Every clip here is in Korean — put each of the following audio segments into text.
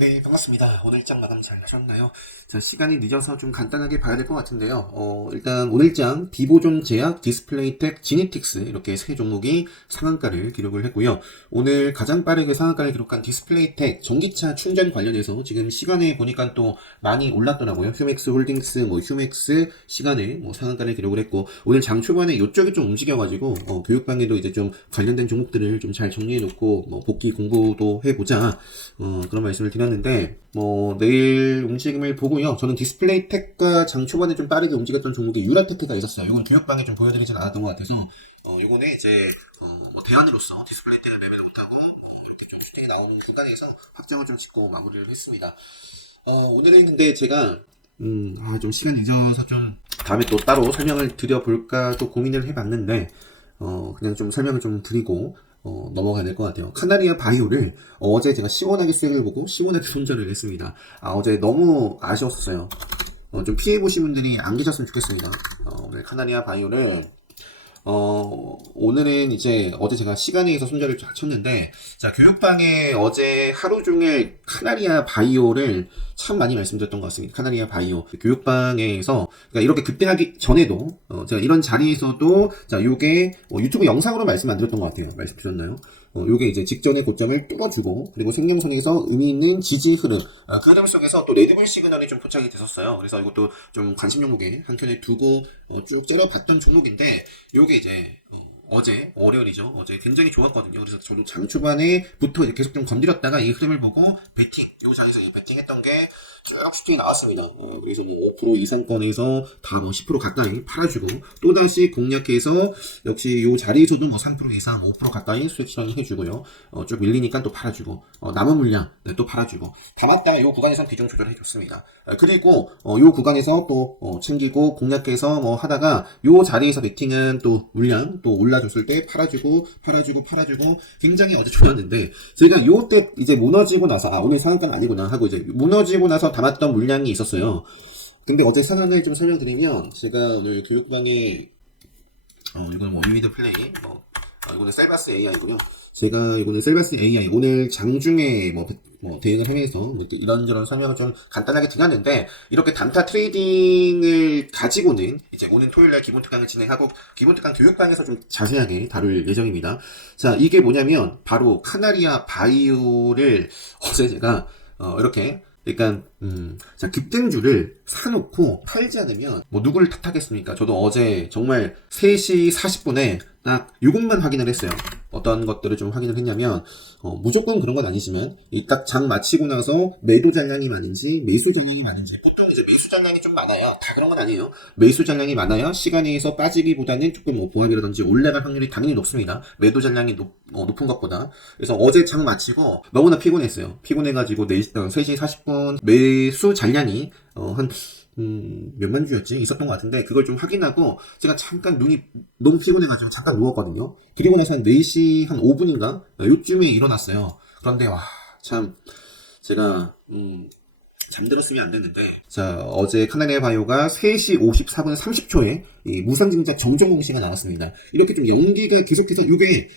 네, 반갑습니다. 오늘장 마감 잘 하셨나요? 자, 시간이 늦어서 좀 간단하게 봐야 될 것 같은데요. 일단 오늘장 비보존 제약, 디스플레이텍, 지니틱스 이렇게 세 종목이 상한가를 기록을 했고요. 오늘 가장 빠르게 상한가를 기록한 디스플레이텍 전기차 충전 관련해서 지금 시간에 보니까 또 많이 올랐더라고요. 휴맥스 홀딩스, 휴맥스 시간에 상한가를 기록을 했고, 오늘 장 초반에 이쪽이 좀 움직여가지고 교육방에도 이제 좀 관련된 종목들을 좀 잘 정리해놓고 복귀 공부도 해보자, 그런 말씀을 드렸는데, 내일 움직임을 보고요. 저는 디스플레이텍과 장 초반에 좀 빠르게 움직였던 종목이 유라테크가 있었어요. 이건 교육방에 좀 보여드리진 않았던 것 같아서, 이거는 이제, 대안으로서 디스플레이텍을 매매를 못하고, 이렇게 좀 수익이 나오는 구간에서 확정을 좀 짓고 마무리를 했습니다. 오늘은 근데 제가, 좀 시간이 늦어서 좀, 다음에 또 따로 설명을 드려볼까 또 고민을 해봤는데, 그냥 좀 설명을 좀 드리고, 넘어가야 될 것 같아요. 카나리아 바이오를 어제 제가 시원하게 수익을 보고 시원하게 손절을 했습니다. 어제 너무 아쉬웠어요. 좀 피해보신 분들이 안 계셨으면 좋겠습니다. 오늘 카나리아 바이오를 오늘은 이제 어제 제가 시간에 의해서 손절을 쫙 쳤는데, 자, 교육방에 어제 하루 종일 카나리아 바이오를 참 많이 말씀드렸던 것 같습니다. 카나리아 바이오. 교육방에서, 그러니까 이렇게 급등하기 전에도, 제가 이런 자리에서도, 자, 요게, 유튜브 영상으로 말씀 안 드렸던 것 같아요. 말씀드렸나요? 요게 이제 직전의 고점을 뚫어주고, 그리고 생명선에서 의미 있는 지지 흐름, 그 흐름 속에서 또 레드불 시그널이 좀 포착이 됐었어요. 그래서 이것도 좀 관심 종목에 한 켠에 두고, 쭉 째려봤던 종목인데, 요게 이제, 어제, 월요일이죠. 어제 굉장히 좋았거든요. 그래서 저도 장 초반에부터 이제 계속 좀 건드렸다가 이 흐름을 보고 배팅, 요 장에서 배팅 했던 게 쭉 수익이 나왔습니다. 그래서 5% 이상권에서 다 10% 가까이 팔아주고, 또다시 공략해서 역시 요 자리에서도 3% 이상, 5% 가까이 수익 실현을 해주고요. 쭉 밀리니까 또 팔아주고, 남은 물량, 네, 또 팔아주고, 담았다가 요 구간에서 비중 조절해줬습니다. 그리고, 요 구간에서 또, 챙기고, 공략해서 하다가, 요 자리에서 배팅은 또 물량, 또 올라줬을 때 팔아주고, 굉장히 어제 좋았는데, 제가 요 때 이제 무너지고 나서, 오늘 상한가는 아니구나 하고 이제 무너지고 나서 담았던 물량이 있었어요. 근데 어제 상한을 좀 설명드리면, 제가 오늘 교육방에, 이건 위미드 플레이, 이거는 셀바스 AI고요. 제가 이거는 셀바스 AI 오늘 장중에 대응을 하면서 이런저런 설명을 좀 간단하게 드렸는데, 이렇게 단타 트레이딩을 가지고는 이제 오는 토요일날 기본 특강을 진행하고 기본 특강 교육방에서 좀 자세하게 다룰 예정입니다. 자, 이게 뭐냐면 바로 카나리아 바이오를 어제 제가 이렇게, 그러니까 자, 급등주를 사놓고 팔지 않으면 누구를 탓하겠습니까? 저도 어제 정말 3시 40분에 딱 요것만 확인을 했어요. 어떤 것들을 좀 확인을 했냐면, 무조건 그런 건 아니지만, 이 딱 장 마치고 나서 매도 잔량이 많은지, 매수 잔량이 많은지, 보통 이제 매수 잔량이 좀 많아요. 다 그런 건 아니에요. 매수 잔량이 많아야 시간에 의해서 빠지기보다는 조금 보합이라든지 올라갈 확률이 당연히 높습니다. 매도 잔량이 높은 것보다. 그래서 어제 장 마치고 너무나 피곤했어요. 피곤해가지고 3시 40분 매수 잔량이, 몇만 주였지? 있었던 것 같은데, 그걸 좀 확인하고, 제가 잠깐 눈이 너무 피곤해가지고 잠깐 누웠거든요. 그리고 나서 한 4시 한 5분인가? 요쯤에 일어났어요. 그런데, 참, 제가, 잠들었으면 안 됐는데. 자, 어제 카나리아 바이오가 3시 54분 30초에 이 무상증자 정정 공시가 나왔습니다. 이렇게 좀 연기가 계속해서, 이게,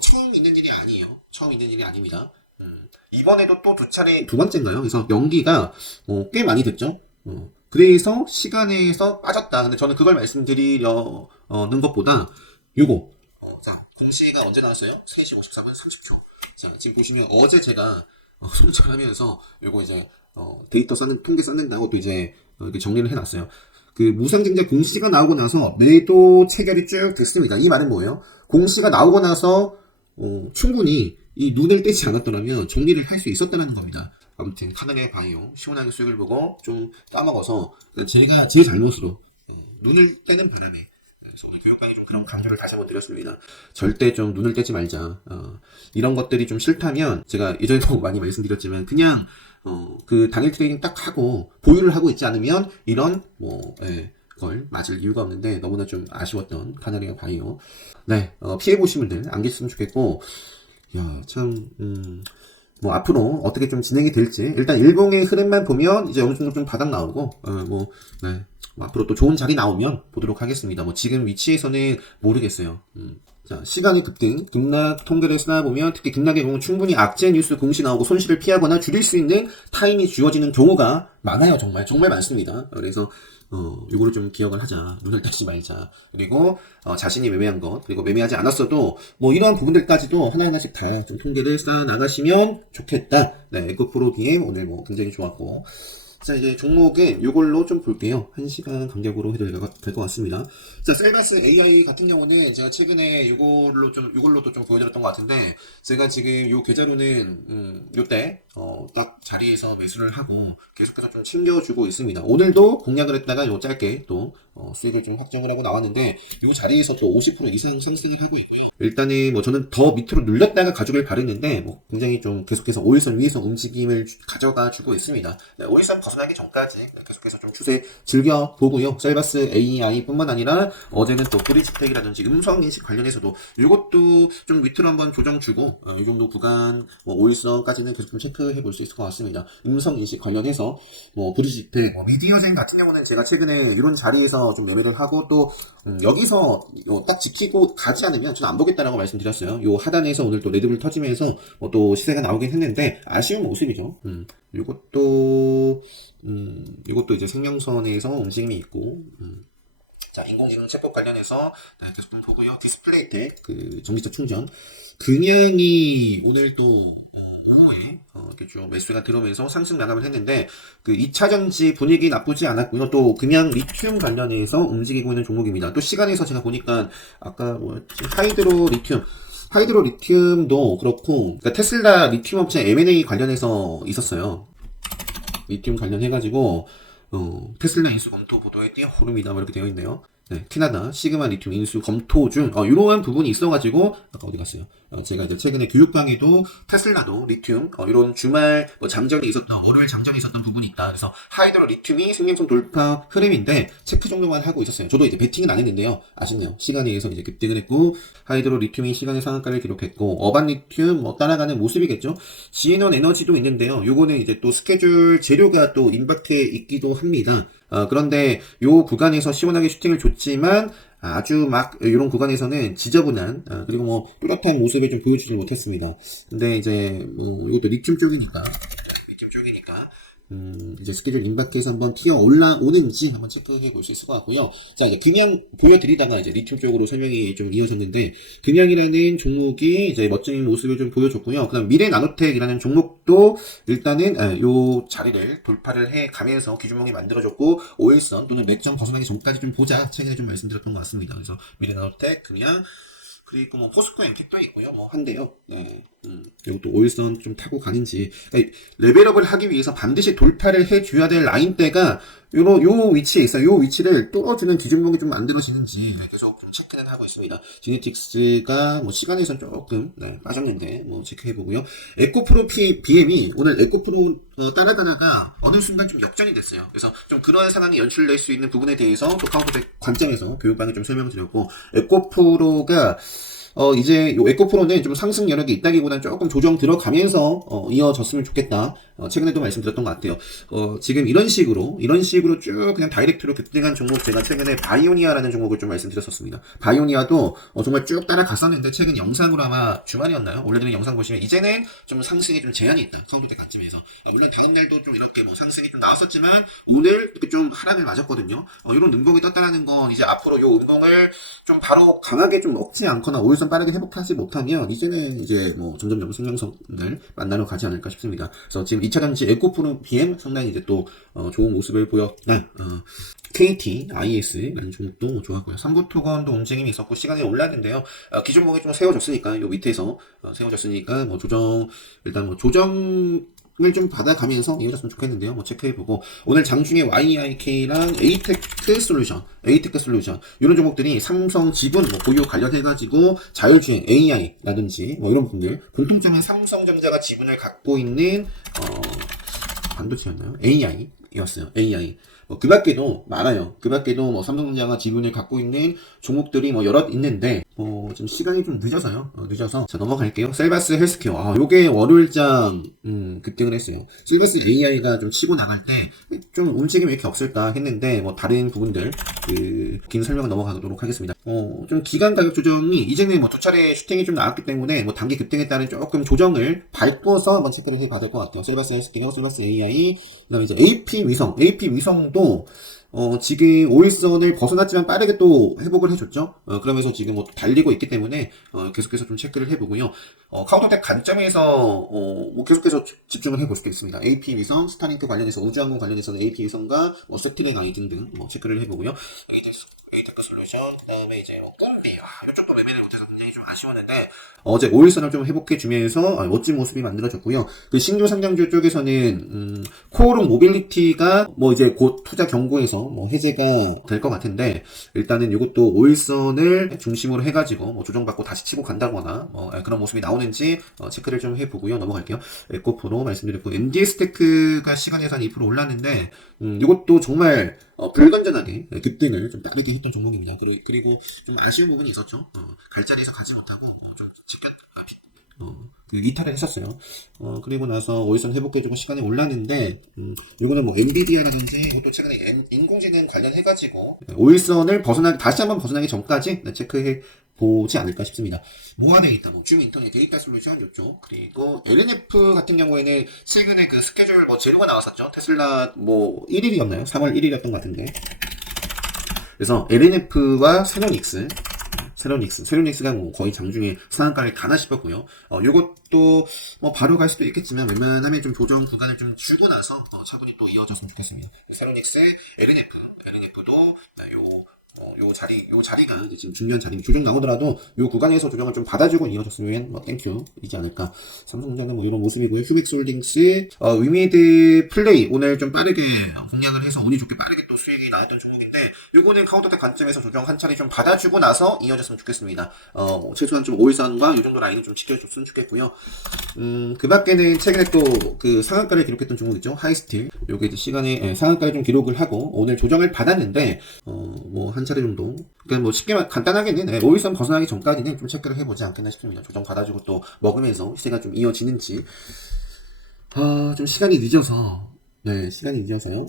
처음 있는 일이 아니에요. 처음 있는 일이 아닙니다. 이번에도 또 두 번째인가요? 그래서 연기가, 꽤 많이 됐죠? 그래서 시간에서 빠졌다. 근데 저는 그걸 말씀드리려는 것보다 요거, 자, 공시가 언제 나왔어요? 3시 54분 30초. 자, 지금 보시면 어제 제가 손절하면서 요거 이제 데이터 통계 쌓는다고 또 이제 이렇게 정리를 해놨어요. 그 무상증자 공시가 나오고 나서 매도 체결이 쭉 됐습니다. 이 말은 뭐예요? 공시가 나오고 나서 충분히 이 눈을 떼지 않았더라면 정리를 할 수 있었다는 겁니다. 아무튼 카나리아 바이오 시원하게 수익을 보고 좀 따먹어서 제가 제 잘못으로 눈을 떼는 바람에, 그래서 오늘 교육방에 좀 그런 강조를 다시 한번 드렸습니다. 절대 좀 눈을 떼지 말자. 이런 것들이 좀 싫다면, 제가 예전에도 많이 말씀드렸지만 그냥 그 당일 트레이딩 딱 하고 보유를 하고 있지 않으면 이런 걸 맞을 이유가 없는데, 너무나 좀 아쉬웠던 카나리아 바이오. 네, 피해보신 분들 안 계셨으면 좋겠고, 참, 앞으로 어떻게 좀 진행이 될지, 일단 일봉의 흐름만 보면 이제 어느 정도 좀 바닥 나오고, 앞으로 또 좋은 자리 나오면 보도록 하겠습니다. 지금 위치에서는 모르겠어요. 자, 시간의 급등, 급락 통계를 쌓아보면 특히 급락의 경우 충분히 악재 뉴스 공시 나오고 손실을 피하거나 줄일 수 있는 타임이 주어지는 경우가 많아요. 정말 많습니다. 그래서 요거를 좀 기억을 하자. 눈을 떼지 말자. 그리고 자신이 매매한 것, 그리고 매매하지 않았어도 뭐 이러한 부분들까지도 하나하나씩 다 좀 통계를 쌓아 나가시면 좋겠다. 네, 에코프로 BM 오늘 뭐 굉장히 좋았고. 자, 이제 종목은 요걸로 좀 볼게요. 1시간 간격으로 해도 될 것 같습니다. 자, 셀바스 AI 같은 경우는 제가 최근에 요걸로도 좀 보여드렸던 것 같은데, 제가 지금 요 계좌로는, 요때, 딱 자리에서 매수를 하고 계속해서 좀 챙겨주고 있습니다. 오늘도 공략을 했다가 요 짧게 또, 수익을 좀 확정을 하고 나왔는데, 요 자리에서 또 50% 이상 상승을 하고 있고요. 일단은 뭐 저는 더 밑으로 눌렸다가 가죽을 바르는데, 뭐 굉장히 좀 계속해서 5일선 위에서 움직임을 가져가 주고 있습니다. 네, 5일선 벗어나기 전까지 계속해서 좀 추세 즐겨보고요. 셀바스 AI 뿐만 아니라 어제는 또 브리지텍이라든지 음성인식 관련해서도 이것도 좀 밑으로 한번 조정 주고 이 정도 구간 뭐 5일선까지는 계속 좀 체크해 볼 수 있을 것 같습니다. 음성인식 관련해서 뭐 브리지텍, 미디어젠 같은 경우는 제가 최근에 이런 자리에서 좀 매매를 하고 또 여기서 딱 지키고 가지 않으면 저는 안 보겠다라고 말씀드렸어요. 요 하단에서 오늘 또 레드불 터지면서 또 시세가 나오긴 했는데 아쉬운 모습이죠. 이것도 이제 생명선에서 움직임이 있고, 자, 인공지능 챗봇 관련해서 계속 좀 보고요. 디스플레이텍, 전기차 충전. 금양이 오늘 또, 오후에, 이렇게 좀 매수가 들어오면서 상승 마감을 했는데, 2차전지 분위기 나쁘지 않았고요. 또, 금양 리튬 관련해서 움직이고 있는 종목입니다. 또 시간에서 제가 보니까, 아까 뭐였지? 하이드로 리튬도 그렇고, 그러니까 테슬라 리튬 업체 M&A 관련해서 있었어요. 리튬 관련해가지고, 테슬라 인수 검토 보도에 뛰어오릅니다. 뭐 이렇게 되어 있네요. 네, 캐나다 시그마 리튬 인수 검토 중 이러한 부분이 있어가지고 아까 어디 갔어요? 제가 이제 최근에 교육방에도 테슬라도 리튬 이런 주말 장전이 있었던 월요일 장전이 있었던 부분이 있다. 그래서 하이드로 리튬이 생명선 돌파 흐름인데 체크 정도만 하고 있었어요. 저도 이제 베팅은 안 했는데요. 아쉽네요. 시간에 의해서 이제 급등을 했고 하이드로 리튬이 시간의 상한가를 기록했고 어반 리튬 따라가는 모습이겠죠. 지에넌 에너지도 있는데요. 요거는 이제 또 스케줄 재료가 또 임박해 있기도 합니다. 그런데 요 구간에서 시원하게 슈팅을 줬지만 아주 막 이런 구간에서는 지저분한 그리고 뭐 뚜렷한 모습을 좀 보여주지 못했습니다. 근데 이제 이것도 리튬 쪽이니까 이제 스케줄 임박해서 한번 튀어 올라오는지 한번 체크해 볼 수 있을 것 같고요. 자, 이제 금양 보여드리다가 이제 리튬 쪽으로 설명이 좀 이어졌는데, 금양이라는 종목이 이제 멋진 모습을 좀 보여줬고요. 그 다음 미래 나노텍이라는 종목도 일단은 요 자리를 돌파를 해 가면서 기준목이 만들어졌고, 5일선 또는 맥점 벗어나기 전까지 좀 보자. 최근에 좀 말씀드렸던 것 같습니다. 그래서 미래 나노텍, 금양, 그리고 뭐 포스코 엔캡도 있고요. 뭐 한데요. 네. 이것도 5일선 좀 타고 가는지. 그러니까 레벨업을 하기 위해서 반드시 돌파를 해줘야 될 라인대가 요 위치에 있어요. 요 위치를 뚫어주는 기준목이 좀 만들어지는지 계속 좀 체크는 하고 있습니다. 지네틱스가 뭐 시간에선 조금 빠졌는데 뭐 체크해보고요. 에코프로 BM이 오늘 에코프로 따라가다가 어느 순간 좀 역전이 됐어요. 그래서 좀 그러한 상황이 연출될 수 있는 부분에 대해서 또 카운터백 관점에서 교육방에 좀 설명드렸고, 에코프로가 이제 요 에코프로는 좀 상승 여력이 있다기보다는 조금 조정 들어가면서 이어졌으면 좋겠다. 최근에도 말씀드렸던 것 같아요. 지금 이런 식으로 쭉 그냥 다이렉트로 급등한 종목, 제가 최근에 바이오니아라는 종목을 좀 말씀드렸었습니다. 바이오니아도 정말 쭉 따라갔었는데 최근 영상으로 아마 주말이었나요? 올려드린 영상 보시면 이제는 좀 상승이 좀 제한이 있다. 카운터대 관점에서. 물론 다음날도 좀 이렇게 뭐 상승이 좀 나왔었지만 오늘 좀 하락을 맞았거든요. 이런 음봉이 떴다는 건 이제 앞으로 요 음봉을 좀 바로 강하게 좀 먹지 않거나 오일선 빠르게 회복하지 못하면 이제는 이제 뭐 점점점 승량선을 만나러 가지 않을까 싶습니다. 그래서 지금 2차전지 에코프로 BM 상당히 이제 또 좋은 모습을 보였다. KT, IS라는 종목도 좋았고요. 삼부토건도 움직임이 있었고 시간이 올랐는데요. 기존목이 좀 세워졌으니까 요 밑에서 세워졌으니까 뭐 일단 뭐 조정을 좀 받아가면서 이어졌으면 좋겠는데요. 뭐 체크해보고 오늘 장중에 YIK랑 에이테크 솔루션 이런 종목들이 삼성 지분 뭐 보유 관련해가지고 자율주행 AI라든지 뭐 이런 분들 공통점은 삼성전자가 지분을 갖고 있는 반도체였나요? AI였어요. AI. 그 밖에도 많아요. 그 밖에도 뭐 삼성전자가 지분을 갖고 있는 종목들이 뭐 여럿 있는데, 좀 시간이 좀 늦어서요. 늦어서. 자, 넘어갈게요. 셀바스 헬스케어. 요게 월요일장, 급등을 했어요. 셀바스 AI가 좀 치고 나갈 때, 좀 움직임이 왜 이렇게 없을까 했는데, 뭐 다른 부분들, 긴 설명 넘어가도록 하겠습니다. 좀 기간 가격 조정이 이제는 뭐 두 차례 슈팅이 좀 나왔기 때문에 뭐 단기 급등에 따른 조금 조정을 밟고서 한번 체크를 해봐야 될 것 같아요. 셀바스 스캐너, 셀바스 AI, 그다음에 이제 AP 위성도 지금 5일선을 벗어났지만 빠르게 또 회복을 해줬죠. 그러면서 지금 뭐 달리고 있기 때문에 계속해서 좀 체크를 해보고요. 카운터텍 관점에서 뭐 계속해서 집중을 해볼 수도 있습니다. AP 위성, 스타링크 관련해서 우주항공 관련해서는 AP 위성과 뭐 세트링 아이 등등 뭐 체크를 해보고요. 에이테크 솔루션, 그다음에 이제 꿈비, 이쪽도 매매를 못해서 굉장히 좀 아쉬웠는데 어제 5일선을 좀 회복해주면서 멋진 모습이 만들어졌고요. 그 신규 상장주 쪽에서는 코오롱 모빌리티가 뭐 이제 곧 투자 경고에서 뭐 해제가 될 것 같은데 일단은 이것도 5일선을 중심으로 해가지고 뭐 조정받고 다시 치고 간다거나 뭐 그런 모습이 나오는지 체크를 좀 해보고요. 넘어갈게요. 에코프로 말씀드렸고 MDS테크가 시간에서 한 2% 올랐는데 이것도 정말 불건전하게 급등을 좀 빠르게 했던 종목입니다. 그리고 좀 아쉬운 부분이 있었죠. 갈 자리에서 가지 못하고 좀 그 이탈을 했었어요. 그리고 나서 5일선 회복해주고 시간이 올랐는데 이거는 뭐 엔비디아라든지 이것도 최근에 인공지능 관련해가지고 5일선을 다시 한번 벗어나기 전까지 체크해 보지 않을까 싶습니다. 모아에 있다, 뭐, 줌 인터넷 데이터 솔루션 이쪽, 그리고 LNF 같은 경우에는 최근에 그 스케줄 뭐 재료가 나왔었죠. 테슬라 뭐 1일이었나요? 3월 1일이었던 것 같은데. 그래서 LNF와 세로닉스가 뭐 거의 장중에 상한가를 가나 싶었고요. 요것도 뭐 바로 갈 수도 있겠지만 웬만하면 좀 조정 구간을 좀 주고 나서 차분히 또 이어졌으면 좋겠습니다. 세로닉스, LNF도 요 자리가 지금 중요한 자리입니다. 조정 나오더라도 요 구간에서 조정을 좀 받아주고 이어졌으면 뭐 땡큐이지 않을까. 삼성전자는 뭐 이런 모습이고요. 휴빅솔딩스, 위미드 플레이 오늘 좀 빠르게 공략을 해서 운이 좋게 빠르게 또 수익이 나왔던 종목인데 요거는 카운터텍 관점에서 조정 한 차례 좀 받아주고 나서 이어졌으면 좋겠습니다. 뭐 최소한 좀 5일선과 요 정도 라인을 좀 지켜줬으면 좋겠고요. 그 밖에는 최근에 또 그 상한가를 기록했던 종목 있죠. 하이스틸. 요게 이제 시간에 상한가를 좀 기록을 하고 오늘 조정을 받았는데 뭐 한 차례 정도. 그러니까 뭐 쉽게 간단하게는 5일선 벗어나기 전까지는 좀 체크를 해보지 않겠나 싶습니다. 조정 받아주고 또 먹으면서 시세가 좀 이어지는지. 좀 시간이 늦어서요.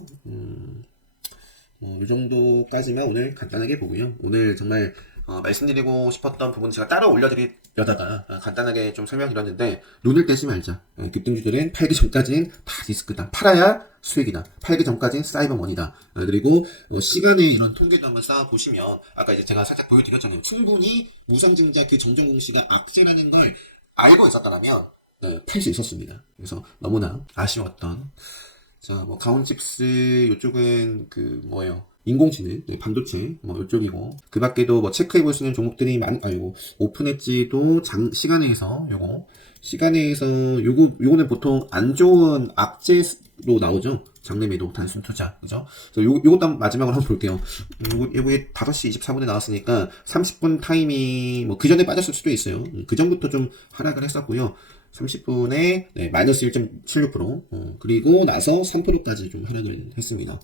이 정도까지만 오늘 간단하게 보고요. 오늘 정말 말씀드리고 싶었던 부분 제가 따로 올려드리려다가 간단하게 좀 설명드렸는데 눈을 떼지 말자. 급등주들은 팔기 전까지는 다 디스크다. 팔아야 수익이다. 팔기 전까지는 사이버머니다. 그리고 시간에 이런 통계도 한번 쌓아보시면 아까 이제 제가 살짝 보여드렸잖아요. 충분히 무상증자 그 정정 공시가 악재라는 걸 알고 있었다면 팔 수 있었습니다. 그래서 너무나 아쉬웠던 자, 뭐 가온칩스 이쪽은 그 뭐예요? 인공지능, 반도체 뭐 이쪽이고 그 밖에도 뭐 체크해 볼 수 있는 종목들이 오픈엣지도 요거는 보통 안 좋은 악재로 나오죠. 장래매도 단순 투자, 그죠? 그래서 요것도 마지막으로 한번 볼게요. 요게 5시 24분에 나왔으니까 30분 타이밍 뭐 그 전에 빠졌을 수도 있어요. 그 전부터 좀 하락을 했었고요. 30분에 마이너스 1.76%, 그리고 나서 3%까지 좀 하락을 했습니다.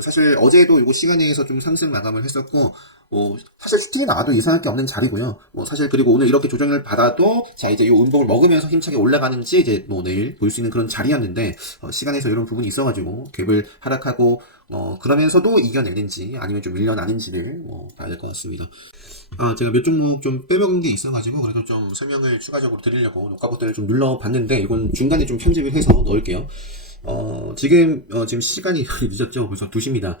사실 어제도 이거 시간에서 좀 상승 마감을 했었고, 사실 슈팅이 나와도 이상할 게 없는 자리고요. 사실 그리고 오늘 이렇게 조정을 받아도 자 이제 요 운동을 먹으면서 힘차게 올라가는지 이제 뭐 내일 볼 수 있는 그런 자리였는데 시간에서 이런 부분이 있어가지고 갭을 하락하고 그러면서도 이겨내는지 아니면 좀 밀려나는지를 봐야 될 것 같습니다. 제가 몇 종목 좀 빼먹은 게 있어가지고 그래도 좀 설명을 추가적으로 드리려고 녹화 버튼을 좀 눌러봤는데 이건 중간에 좀 편집을 해서 넣을게요. 지금 시간이 늦었죠. 벌써 2시입니다.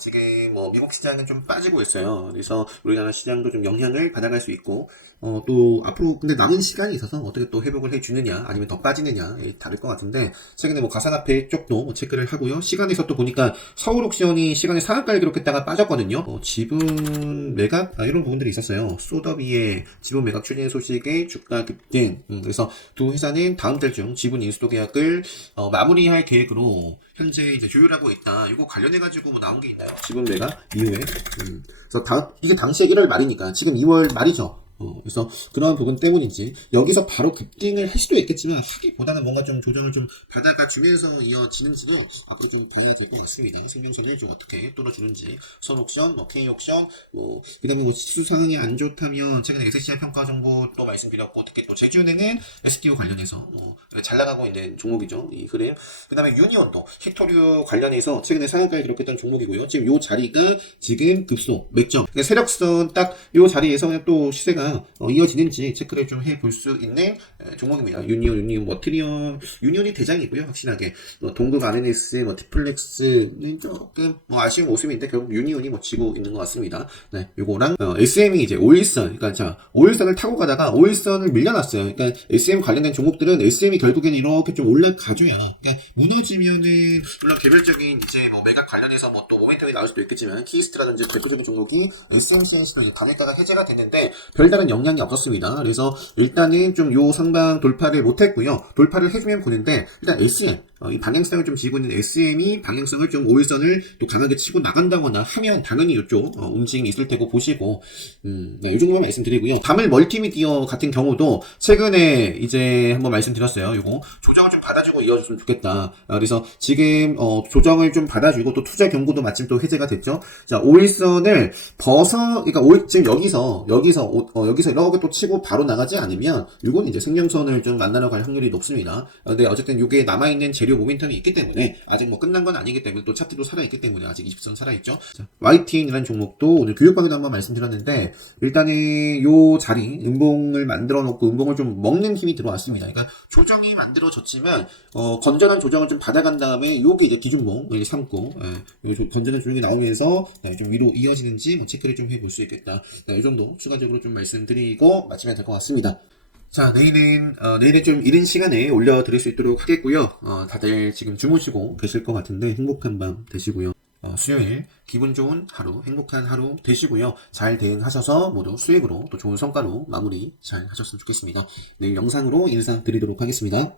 지금 뭐 미국 시장은 좀 빠지고 있어요. 그래서 우리나라 시장도 좀 영향을 받아갈 수 있고, 또 앞으로 근데 남은 시간이 있어서 어떻게 또 회복을 해주느냐, 아니면 더 빠지느냐에 다를 것 같은데, 최근에 뭐 가상화폐 쪽도 뭐 체크를 하고요. 시간에서 또 보니까 서울옥션이 시간에 상한가를 기록했다가 빠졌거든요. 지분 매각, 이런 부분들이 있었어요. 소더비의 지분 매각 추진 소식에 주가 급등. 그래서 두 회사는 다음 달 중 지분 인수도 계약을 마무리할 계획으로 현재 이제 조율하고 있다. 이거 관련해가지고 뭐 나온 게 있나요? 지분 매각 이후에. 그래서 이게 당시에 1월 말이니까 지금 2월 말이죠. 그래서 그런 부분 때문인지 여기서 바로 급등을 할 수도 있겠지만 하기보다는 뭔가 좀 조정을 좀 받아가 주면서 이어지는지는 앞으로 좀 봐야 될 것 같습니다. 생명선을 좀 어떻게 뚫어주는지 선옵션, K옵션, 그다음에 지수 상황이 안 좋다면 최근에 SCI 평가 정보 또 말씀드렸고 특히 또 제주은행은 SDO 관련해서 잘 나가고 있는 종목이죠. 이 흐름. 그다음에 유니온도 히토류 관련해서 최근에 상한가에 기록했던 종목이고요. 지금 요 자리가 지금 급속 맥점 그러니까 세력선 딱 요 자리에서 또 시세가 이어지는지 체크를 좀 해볼 수 있는 종목입니다. 유니온 머티리얼 유니온이 대장이고요. 확실하게 동급 RNS 디플렉스는 조금 아쉬운 모습인데 결국 유니온이 지고 있는 것 같습니다. 네, 요거랑 SM이 이제 오일선 그러니까 자 오일선을 타고 가다가 오일선을 밀려났어요. 그러니까 SM 관련된 종목들은 SM이 결국에는 이렇게 좀 올라가줘야 그러니까 무너지면은 물론 개별적인 이제 매각 관련해서 또 모멘텀이 나올 수도 있겠지만 키스트라든지 대표적인 종목이 SMCNC도 이제 단일가가 해제가 됐는데 별다른 영향이 없었습니다. 그래서 일단은 좀 요 상방 돌파를 못했고요. 돌파를 해주면 보는데 일단 SM 이 방향성을 좀 지고 있는 SM이 방향성을 좀 오일선을 또 강하게 치고 나간다거나 하면 당연히 이쪽 움직임이 있을 테고 보시고 네, 이 정도만 말씀드리고요. 다물 멀티미디어 같은 경우도 최근에 이제 한번 말씀드렸어요. 요거 조정을 좀 받아주고 이어줬으면 좋겠다. 그래서 지금 조정을 좀 받아주고 또 투자 경고도 마침 또 해제가 됐죠. 자 오일선을 그러니까 지금 여기서 이렇게 또 치고 바로 나가지 않으면 이건 이제 생명선을 좀 만나러 갈 확률이 높습니다. 근데 어쨌든 이게 남아있는 재료 모멘텀이 있기 때문에 아직 끝난 건 아니기 때문에 또 차트도 살아있기 때문에 아직 20선 살아있죠. 자, YTN이라는 종목도 오늘 교육방에도 한번 말씀드렸는데 일단은 요 자리 음봉을 만들어 놓고 음봉을 좀 먹는 힘이 들어왔습니다. 그러니까 조정이 만들어졌지만 건전한 조정을 좀 받아간 다음에 요게 이제 기준봉 삼고 건전한 조정이 나오면서 좀 위로 이어지는지 체크를 좀 해볼 수 있겠다. 이 정도 추가적으로 좀 말씀드리고 마치면 될 것 같습니다. 자, 내일은 좀 이른 시간에 올려드릴 수 있도록 하겠고요. 다들 지금 주무시고 계실 것 같은데 행복한 밤 되시고요. 수요일 기분 좋은 하루, 행복한 하루 되시고요. 잘 대응하셔서 모두 수익으로 또 좋은 성과로 마무리 잘 하셨으면 좋겠습니다. 내일 영상으로 인사드리도록 하겠습니다.